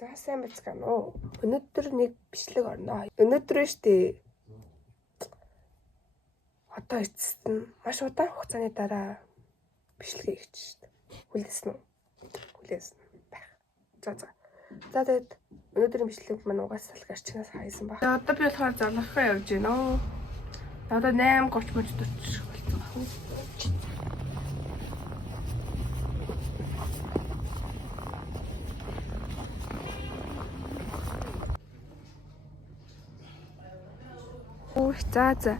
За сайн байцгаана уу. Өнөөдөр нэг бичлэг орно. Өнөөдөр штэ. Одоо эцэст нь маш удаан хугацааны дараа бичлэгээ хийчих штэ. Хүлээсэн үү? Хүлээсэн байх. За. За тэгээд өнөөдрийн бичлэг маань угаасаа л гарчнаас хайсан баг. Одоо би болохоор залгахаа явж байна. Одоо 8:30 40 болсон. За.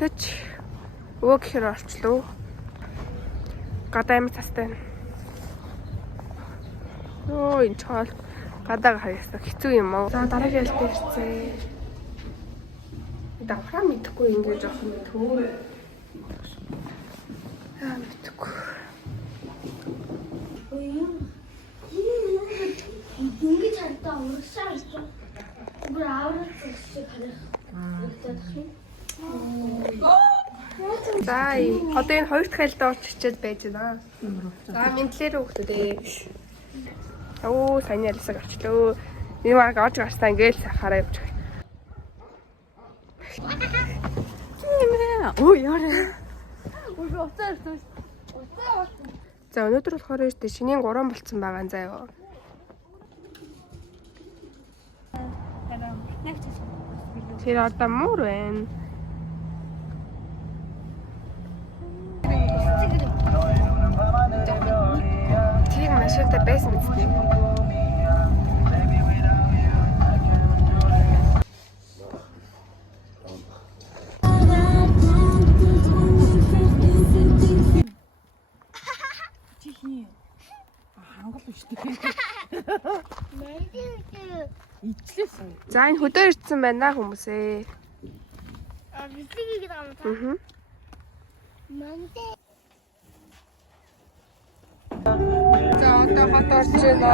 Тэч өө гэхэр орчлоо. Гадаа юм цастай. Оо энэ чоол гадаа хаясаа хэцүү юм уу? За дараагийн ялтай ирцээ. Давхраа мэдхгүй ингэж явах юм төөр. Мэдхгүй. Ингэж хантаа урагшаа ирсэн. Бүр аврал зүгшээ харах. За одоо энэ хоёр дахь айлдаа очиж байж байна. За мэдлэр хүүхдүүдээ. Оо сайн ялсаг авчлаа. Энэ баг орж гарсаа ингээл сахаараа явж байгаа. Оо яарэ. Ой уцаарсан. За өнөөдөр болохоор өөртөө шинийн 3 болцсон байгаа юм заяа. Тэр одоо муур байна. Тийм машинтай байсан биз дээ. За энэ хөдөө ирсэн байна хүмүүсээ. Бичлэгийг байгаа юм. Мандэ. За одоо хот орж байна.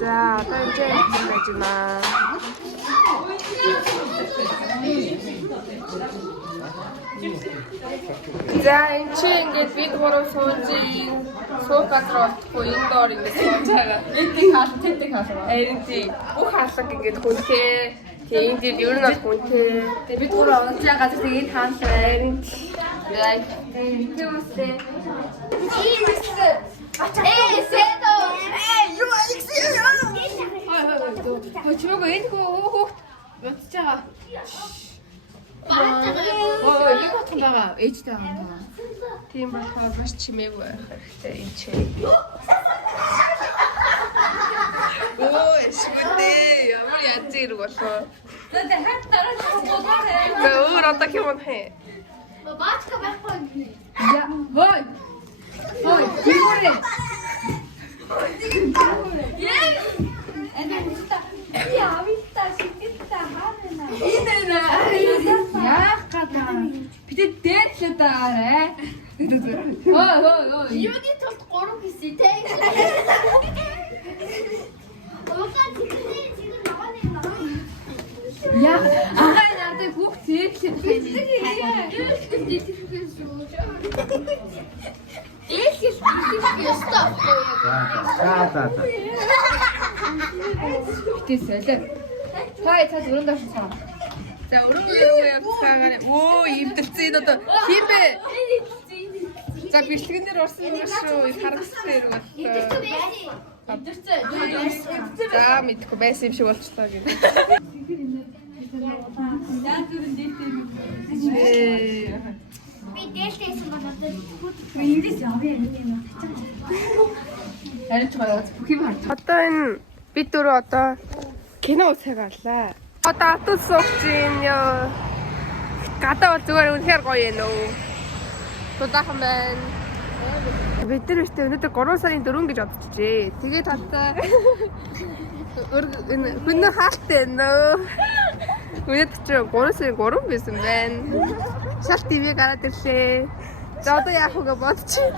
За одоо энэ байж байна. За энэ чи ингээд бид гурав сууж суух газар олдохгүй энэ доор ингээд сууж байгаа. Эдний хаалт тэнтэй хаалт. Энд бүх хаалга ингээд хүнхээ. Тэгээ энд ер нь бол хүнхээ. Тэгээ бид гурав онцлог газар тэгээд хаалт. Яа. Тиймээсээ. Сэдо. Юу Хөө чимээгөө энэ хөөхт бодож байгаа. Оо яг утсан байгаа. Ээжтэй байгаа. Тийм болохоор маш чимээгүй байх хэрэгтэй энэ чи. Оо эшгүдээ ямар янз хэрэг болоо. Тэгээд хат дараа цогцолоо. Өөр одоо юм хэ. Баачка байхгүй юм. Я вой. Ой, гүрээ. Явиста шигтта хаана. Яах гэдэг. Бид дээрлээ даарэ. Ой. Юуны тулд 3 гэсэн те. Уугаа зигээр наваа. Я агаа надад бүх зээрлээ. За. Битээс солио. Хай цаа өрөөнд авч цаа. За өрөө явцгаагаар. Оо имдэлцээ энэ одоо хин бэ? За бичлэгнэр орсон юм шүү. Харагцсан хэрэг боллоо. За мэдхгүй байсан юм шиг болчихлоо гэнэ. Би дээлтэйсэн болоод Ингээс явъя юм. Харин ч гоё бүх юм харж. Одоо энэ бид дөрөв одоо кино үзэх гарлаа. Одоо автобус суугч юм ёо. Гадаа бол зүгээр үнэхээр гоё юм уу. Тудаахан байна. Бид нар ихтэй өнөөдөр 3 сарын 4 гэж бодчихжээ. Тэгээд хатаа хүн хаалттай нөө. Өнөөдөр чи 3 сарын 3 байсан байна. Шал ТV гараад ирлээ. За одоо яах вэ бодчих.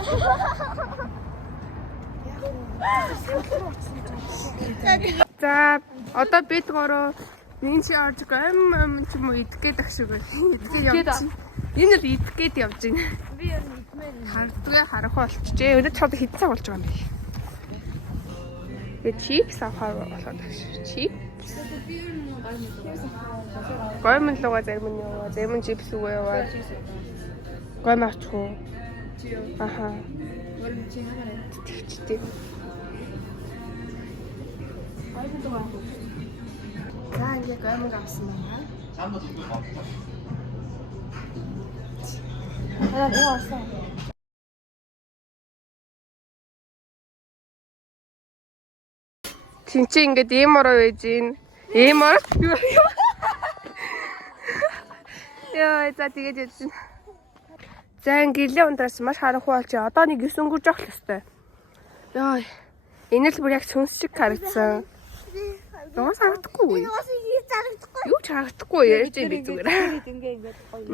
За одоо бид гурав нэг чи орж гом ч юм уу идэх гээд ах шиг байна. Идгээд явчих. Энэ л идэх гээд явж байна. Би ер нь идмээр харддаг харах болчихжээ. Өнөөдөр чад хэдэн цаг болж байгаа юм бэ? Тэгээ чипс авахаар болоод байна. Чипс. Гомн луга зарим нь яваа. Зарим нь чипс үгүй яваа. Гомн авчих уу? Аха. Тэгчтэй. За ингээ гомн авсан байна. Тинчээ ингээд ийм ороо байж гин. Ийм ороо. Яа, за тэгээд яж гин. За ингээлийн унтраас маш харанхуй болж одоо нэг 9 өнгөрж явах л ёстой. Яа. Энэ л бүр яг сүнс шиг харагдсан. Нуус харагдахгүй. Юу ч харагдахгүй ярьж би зүгээр. ингээд гоё.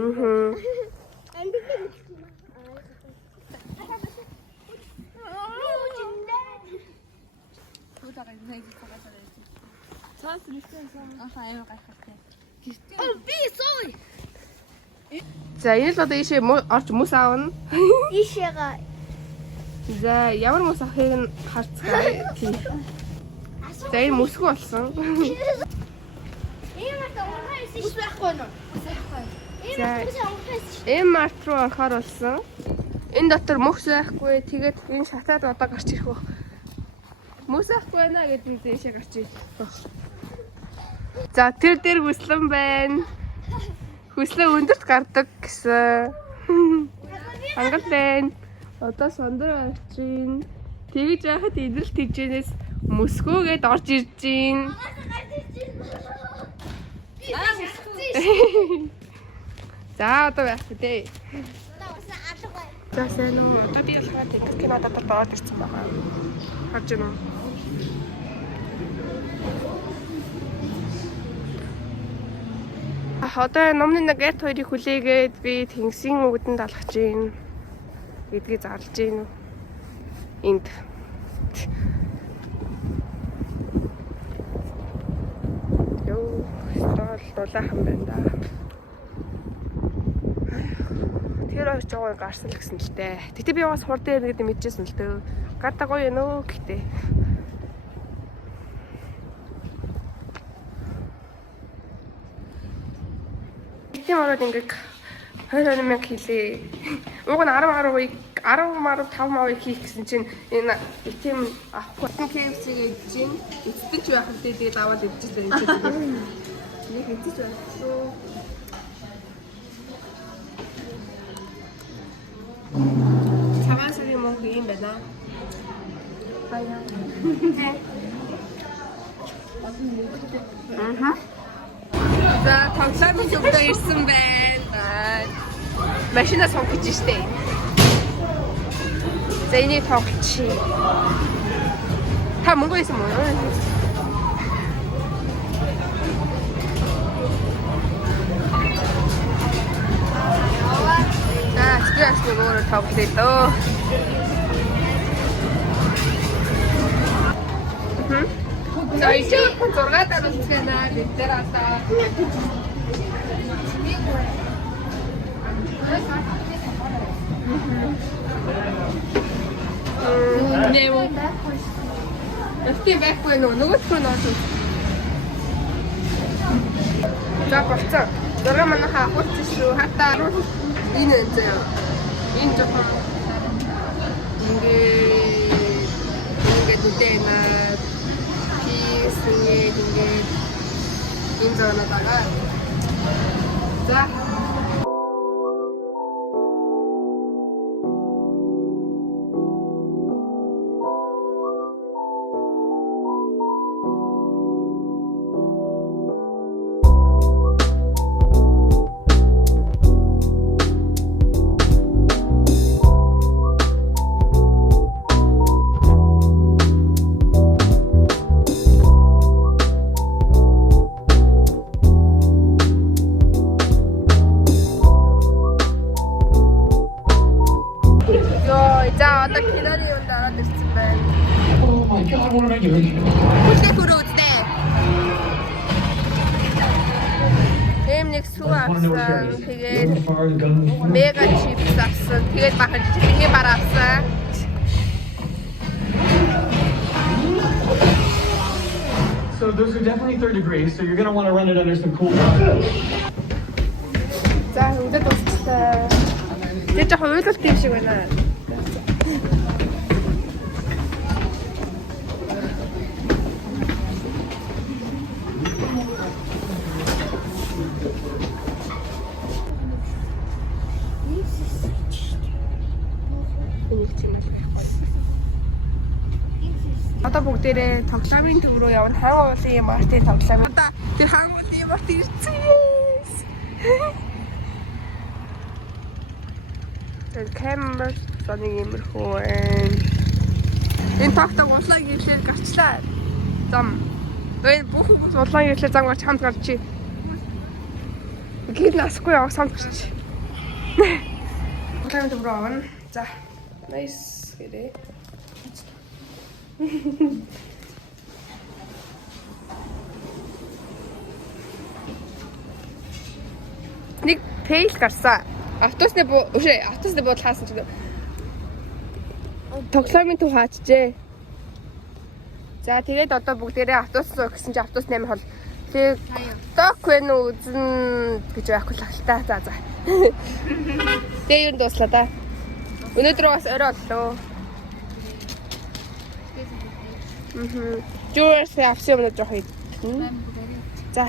За энэ л одоо ийшээ орж мөс аавна. Ишээгаа. За ямар мөс авахыг нь харцгаая. За энэ мөсгөө болсон. Ийм мартаа унгахаас иш байхгүй нөө. Ийм мартаа унгахаас. Энэ март руу орохоор болсон. Энэ дотор мөс байхгүй. Тэгээд энэ шатаад одоо гарч ирэх баг. Мөс байхгүй байна гэдэг зээшээ гарч ирэх баг. За тэр дээр хүслэн байна. Хүслээ өндөрт гардаг гэсэн. Ангал байна. Одоо сондөр орчин. Тэгж яхад идэл тийжээс мөсгөөгээд орж ирж гин. За одоо байх үү. За сайн уу. Одоо би болохоор тэнгис кино дотор доод ирсэн байгаа. Харж байна уу? Одоо номны нэг эт хоёрыг хүлээгээд би тэнгисийн өвдөнд алхаж гин гэдгийг зарлж гин. Энд. Йоо, стол дулаахан байна да. Тэр хоёр жоо гарсан л гэсэн л дээ. Тэгтээ би бас хур дээр гэдэг мэдчихсэн л дээ. Гадаа гоё нөө гэхдээ. Тийм ороод ингээд 20,000 хэлээ. Уг нь 10,5 хийх гэсэн чинь энэ тийм авахгүй. KFC-гээ идэж, эцдэг ч байх үедээ тэгээд аваад идчихсэн юм чинь. Нэг идэж байсан. Цагаан сарын мөнгө юм байна. Баяа. Аха. За тоглоомын зөвдөө ирсэн байна. Машина сонгож штэ. За энийг тоглочих. Та мөнгө байсан мөн үү? За чи өөрөө тоглоё дөө. За ичи 6 даруйцгаа наа бид дээр одоо. Нэмээ. Эцэг байхгүй нөгөө нөөц. За болцоо. Дөрөв манайхаа хурц шүү. Хатаа энэ зөө. Энэ жоохон ингээд үтэнэ. Писний ингээд энэ зоонотага. За одоо киноны юм дараад ирсэн байна. Хүлээ хүрээ үзтээ. Эм нэг нэг сүү авсан. Тэгээд мега чипс авсан. Тэгээд бахан жижиг бар авсан. So those are definitely 3rd degrees, so you're going to want to run it under some cool water. За өдөр дуусчихлаа. Тэгээд жоохон уйлалт юм шиг байна. Одоо бүгдээрээ тоглоомын төв рүү явна. Хаан уулын мартын тоглоом. Одоо тэр хаан уулын март ирсэн. Тэр камер соник юмрхүү. Энэ тогтог улаан гэрлээр гарчлаа. Зам. Энэ бүх хүмүүс улаан гэрлээр зам гарч хамт гарчи. Гэт насгүй явах самт гарчи. Тоглоомын төв рүү авна. За. Nice гэрээ. Нэг фейл гарсан. Автобусны буудал хаасан ч тоглоомын төв хаачжээ. За тэгээд одоо бүгдээрээ автобус суу гэсэн чи автобус 8 хол. Тэгээд токвэн үзэн гэж байхгүй л ахaltaа. За. Тэгээд юу дууслаа да. Өнөөдөр бас орой боллоо. Жуурс авсан юм уу жоох. За.